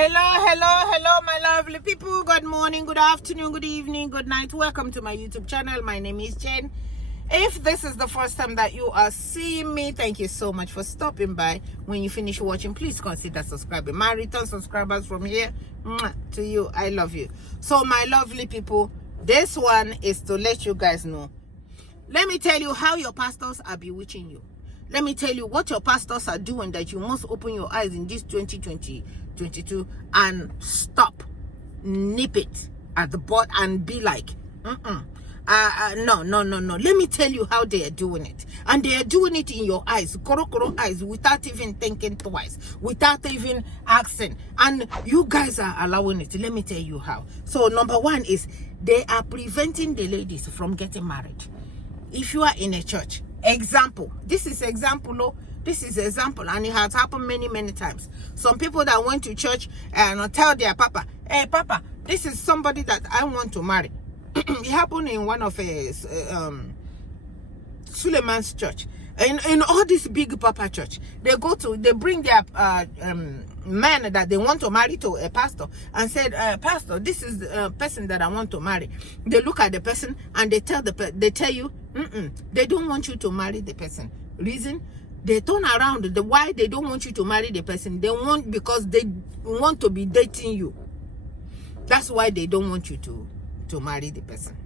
Hello, my lovely people. Good morning, good afternoon, good evening, good night. Welcome to my YouTube channel. My name is Jen. If this is the first time that you are seeing me, thank you so much for stopping by. When you finish watching, please consider subscribing. My return subscribers from here, to you, I love you. So, my lovely people, this one is to let you guys know. Let me tell you how your pastors are bewitching you. Let me tell you what your pastors are doing that you must open your eyes in this 2022 and stop, nip it at the butt and be like, no. Let me tell you how they are doing it. And they are doing it in your eyes, koro eyes, without even thinking twice, without even asking. And you guys are allowing it. Let me tell you how. So number one is they are preventing the ladies from getting married. If you are in a church, example, this is example, and it has happened many times. Some people that went to church and tell their papa, hey papa, this is somebody that I want to marry. It happened in one of Suleiman's church. In all this big papa church, they bring their man that they want to marry to a pastor and said, pastor, this is the person that I want to marry. They look at the person and they tell you, they don't want you to marry the person. Reason? They turn around. Why they don't want you to marry the person? Because they want to be dating you. That's why they don't want you to marry the person.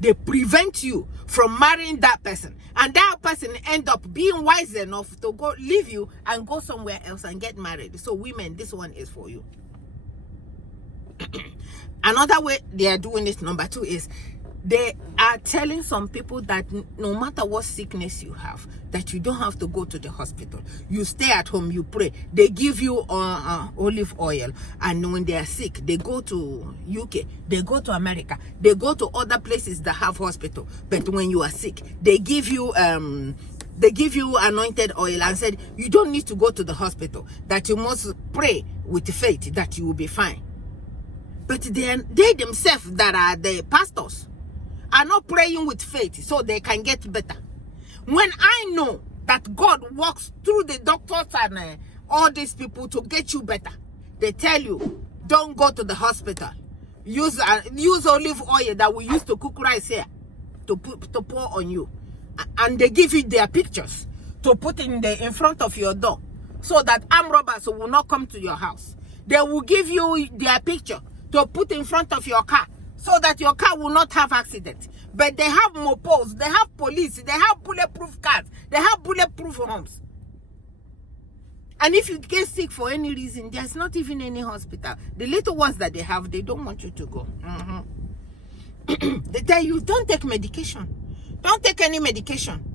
They prevent you from marrying that person, and that person end up being wise enough to go leave you and go somewhere else and get married. So women, this one is for you. Another way they are doing this, number two, is they are telling some people that no matter what sickness you have, that you don't have to go to the hospital. You stay at home, you pray. They give you olive oil, and when they are sick, they go to UK, they go to America, they go to other places that have hospital. But when you are sick, they give you anointed oil and said you don't need to go to the hospital, that you must pray with faith that you will be fine. But they themselves that are the pastors are not praying with faith so they can get better. When I know that God works through the doctors and all these people to get you better, they tell you, don't go to the hospital. Use olive oil that we used to cook rice here to pour on you. And they give you their pictures to put in front of your door so that armed robbers will not come to your house. They will give you their picture to put in front of your car so that your car will not have accident. But they have mopos, they have police, they have bulletproof cars, they have bulletproof homes. And if you get sick for any reason, there's not even any hospital. The little ones that they have, they don't want you to go. They tell you, don't take medication. Don't take any medication.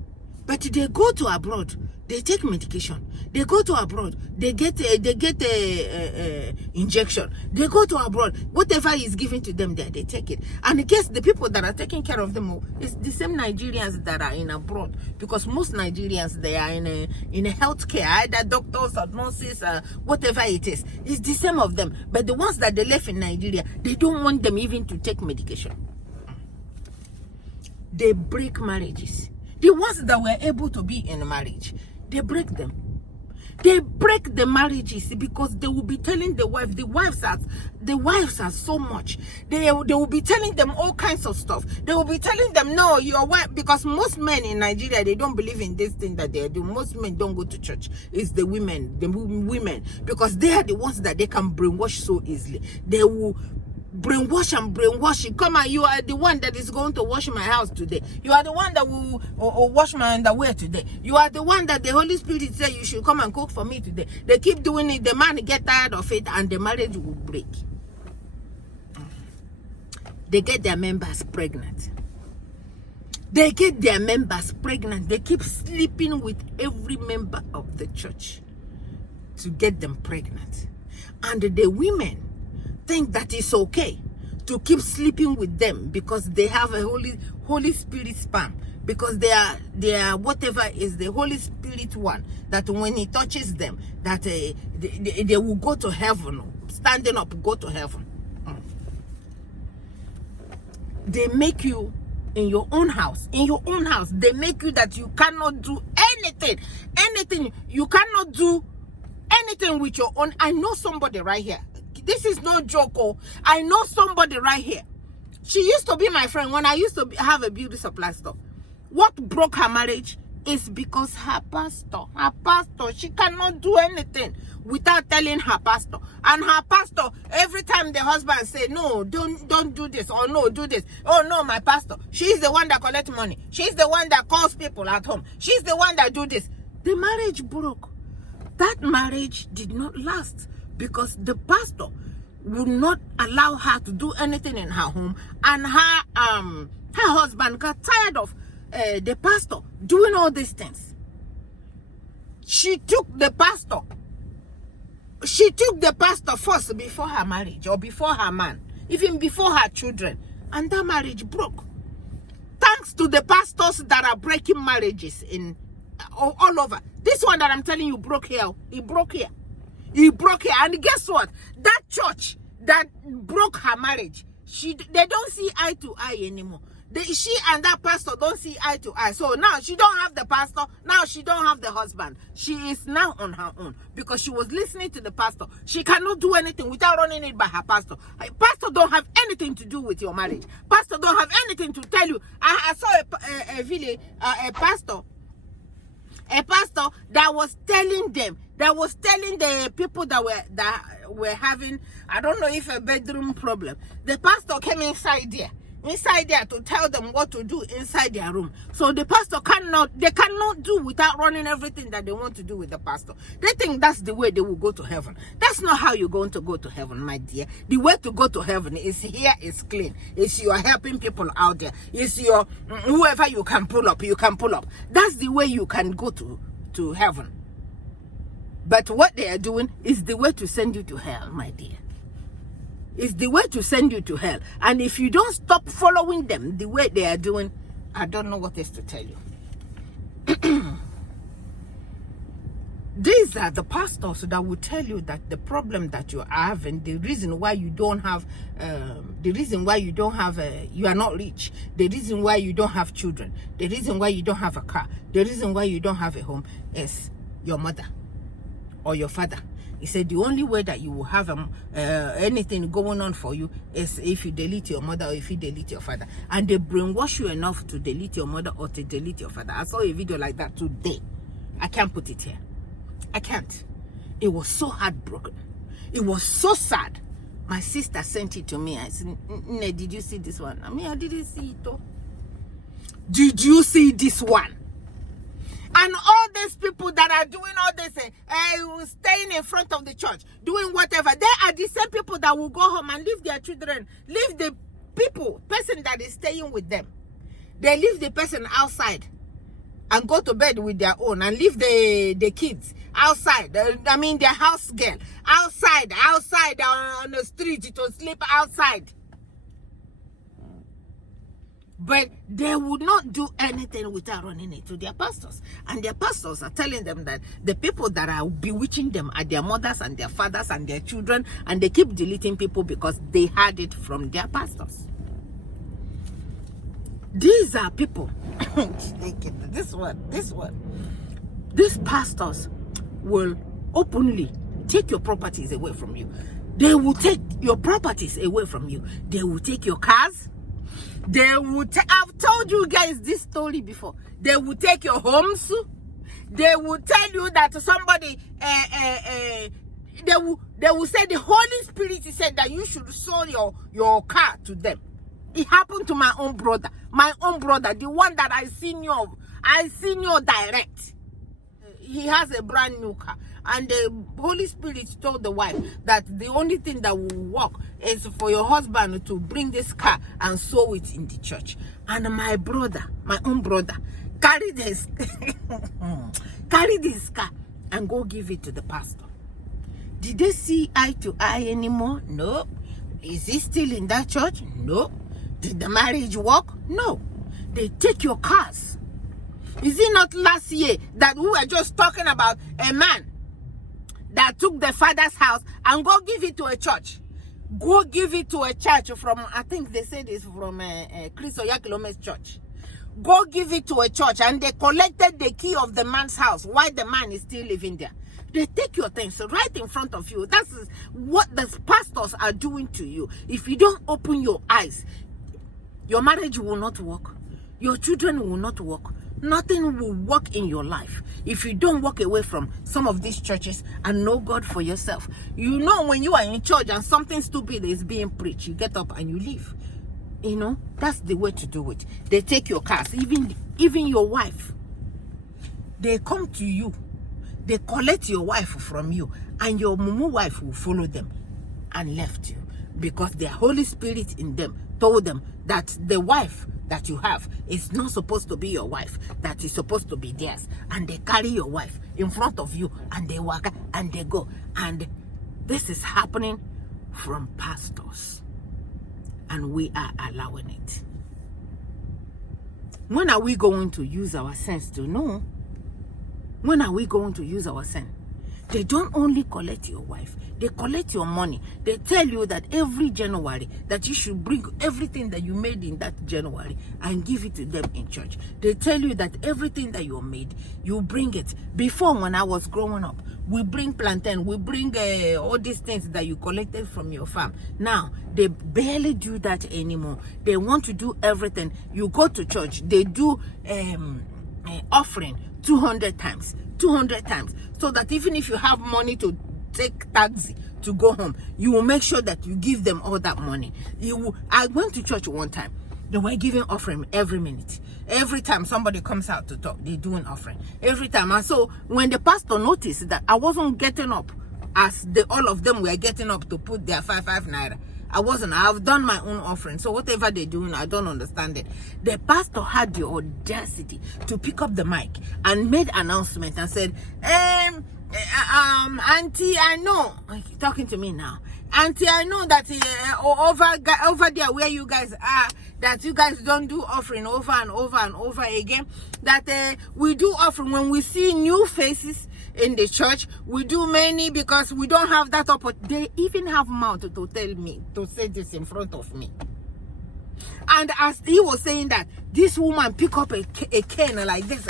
But they go to abroad, they take medication. They go to abroad, they get a injection. They go to abroad, whatever is given to them there, they take it. And I guess the people that are taking care of them is the same Nigerians that are in abroad, because most Nigerians, they are in a healthcare, either doctors or nurses, whatever it is. It's the same of them. But the ones that they left in Nigeria, they don't want them even to take medication. They break marriages. The ones that were able to be in marriage, they break them. They break the marriages because they will be telling the wives are so much. They will be telling them all kinds of stuff. They will be telling them, no, your wife, because most men in Nigeria, they don't believe in this thing that they do. Most men don't go to church. It's the women, because they are the ones that they can brainwash so easily. They will brainwash you. Come on, you are the one that is going to wash my house today. You are the one that will wash my underwear today. You are the one that the Holy Spirit said you should come and cook for me today. They keep doing it. The man get tired of it, and the marriage will break. They get their members pregnant. They get their members pregnant. They keep sleeping with every member of the church to get them pregnant. And the women think that it's okay to keep sleeping with them because they have a Holy Spirit sperm, because they are whatever is the Holy Spirit one, that when he touches them, that they will go to heaven, standing up, go to heaven. They make you in your own house. They make you that you cannot do anything. You cannot do anything with your own. I know somebody right here. This is no joke. Oh, I know somebody right here. She used to be my friend when I used to have a beauty supply store. What broke her marriage is because her pastor, she cannot do anything without telling her pastor. And her pastor, every time the husband say, no, don't do this, or no, do this. Oh no, my pastor, she's the one that collects money. She's the one that calls people at home. She's the one that do this. The marriage broke. That marriage did not last because the pastor would not allow her to do anything in her home, and her husband got tired of the pastor doing all these things. She took the pastor first before her marriage, or before her man, even before her children, and that marriage broke. Thanks to the pastors that are breaking marriages in all over. This one that I'm telling you broke here. It broke here. He broke here. And guess what? That church that broke her marriage, they don't see eye to eye anymore. She and that pastor don't see eye to eye. So now she don't have the pastor. Now she don't have the husband. She is now on her own because she was listening to the pastor. She cannot do anything without running it by her pastor. Pastor don't have anything to do with your marriage. Pastor don't have anything to tell you. I saw a pastor that was telling them, that was telling the people that were having, I don't know if a bedroom problem. The pastor came inside there to tell them what to do inside their room. So the pastor cannot do without running everything that they want to do with the pastor. They think that's the way they will go to heaven. That's not how you're going to go to heaven, my dear. The way to go to heaven is here, is clean. It's you are helping people out there. It's your, whoever you can pull up, you can pull up. That's the way you can go to heaven. But what they are doing is the way to send you to hell, my dear. It's the way to send you to hell. And if you don't stop following them the way they are doing, I don't know what else to tell you. These are the pastors that will tell you that the problem that you are having, the reason why you don't have, you are not rich, the reason why you don't have children, the reason why you don't have a car, the reason why you don't have a home is your mother or your father. He said the only way that you will have anything going on for you is if you delete your mother or if you delete your father. And they brainwash you enough to delete your mother or to delete your father. I saw a video like that today. I can't put it here. I can't. It was so heartbroken. It was so sad. My sister sent it to me. I said, Nne, did you see this one? I mean, I didn't see it though. Did you see this one? And all these people that are doing all this, staying in front of the church, doing whatever, they are the same people that will go home and leave their children, leave the person that is staying with them. They leave the person outside and go to bed with their own and leave the kids outside. I mean, their house girl outside on the street to sleep outside. But they would not do anything without running it to their pastors. And their pastors are telling them that the people that are bewitching them are their mothers and their fathers and their children. And they keep deleting people because they had it from their pastors. These are people. This one. These pastors will openly take your properties away from you. They will take your properties away from you. They will take your cars. They would. I've told you guys this story before. They will take your homes. They will tell you that somebody. They will say the Holy Spirit said that you should sell your car to them. It happened to my own brother. My own brother, the one that I seen you direct. He has a brand new car. And the Holy Spirit told the wife that the only thing that will work is for your husband to bring this car and sow it in the church. And my brother, my own brother, carried his car and go give it to the pastor. Did they see eye to eye anymore? No. Is he still in that church? No. Did the marriage work? No. They take your cars. Is it not last year that we were just talking about a man that took the father's house and go give it to a church? Go give it to a church from, I think they said it's from Chris Oyakilome's church. Go give it to a church, and they collected the key of the man's house while the man is still living there. They take your things right in front of you. That's what the pastors are doing to you. If you don't open your eyes, your marriage will not work. Your children will not work. Nothing will work in your life if you don't walk away from some of these churches and know God for yourself. You know, when you are in church and something stupid is being preached, you get up and you leave. You know, that's the way to do it. They take your cars, even your wife. They come to you. They collect your wife from you, and your mumu wife will follow them and left you, because their Holy Spirit in them told them that the wife that you have is not supposed to be your wife, that is supposed to be theirs. And they carry your wife in front of you and they walk and they go. And this is happening from pastors, and we are allowing it. When are we going to use our sense to know? When are we going to use our sense? They don't only collect your wife, they collect your money. They tell you that every January that you should bring everything that you made in that January and give it to them in church. They tell you that everything that you made, you bring it. Before, when I was growing up, we bring plantain, we bring all these things that you collected from your farm. Now, they barely do that anymore. They want to do everything. You go to church, they do offering 200 times, so that even if you have money to take taxi to go home, you will make sure that you give them all that money. I went to church one time. They were giving offering every minute. Every time somebody comes out to talk, they do an offering. Every time. And so when the pastor noticed that I wasn't getting up as all of them were getting up to put their 5 naira, I wasn't. I've done my own offering. So whatever they're doing, I don't understand it. The pastor had the audacity to pick up the mic and made an announcement and said, Auntie, I know, talking to me now. Auntie, I know that over there where you guys are, that you guys don't do offering over and over and over again. That we do offering when we see new faces in the church. We do many because we don't have that opportunity. They even have mouth to tell me, to say this in front of me. And as he was saying that, this woman pick up a cane like this,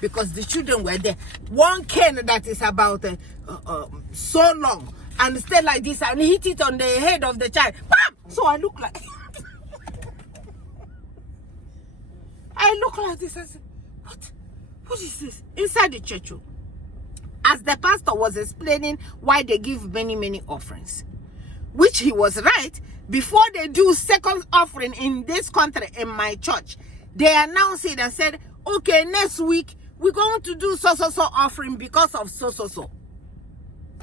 because the children were there. One cane that is about so long and stay like this and hit it on the head of the child. Bam! So I look like this. I said, what is this? Inside the church. As the pastor was explaining why they give many offerings, which he was right. Before they do second offering in this country, in my church, they announced it and said, okay, next week we're going to do so offering because of so.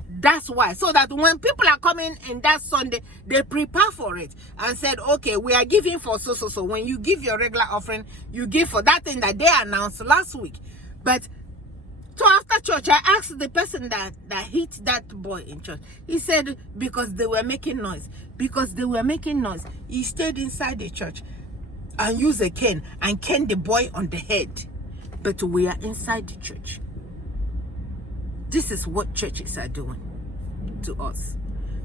That's why. So that when people are coming in that Sunday, they prepare for it and said, okay, we are giving for so. When you give your regular offering, you give for that thing that they announced last week. But so after church, I asked the person that hit that boy in church. He said, because they were making noise. Because they were making noise, he stayed inside the church and used a cane and caned the boy on the head. But we are inside the church. This is what churches are doing to us.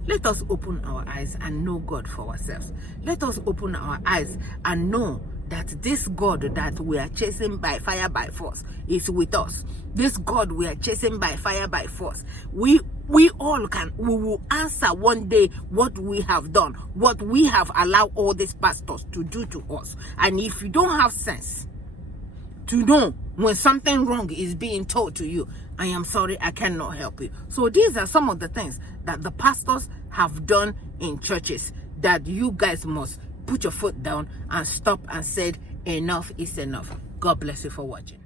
Let us open our eyes and know God for ourselves. Let us open our eyes and know that this God that we are chasing by fire by force is with us. This God we are chasing by fire by force. We will answer one day what we have done, what we have allowed all these pastors to do to us. And if you don't have sense to know when something wrong is being told to you, I am sorry, I cannot help you. So these are some of the things that the pastors have done in churches that you guys must put your foot down and stop and said, enough is enough. God bless you for watching.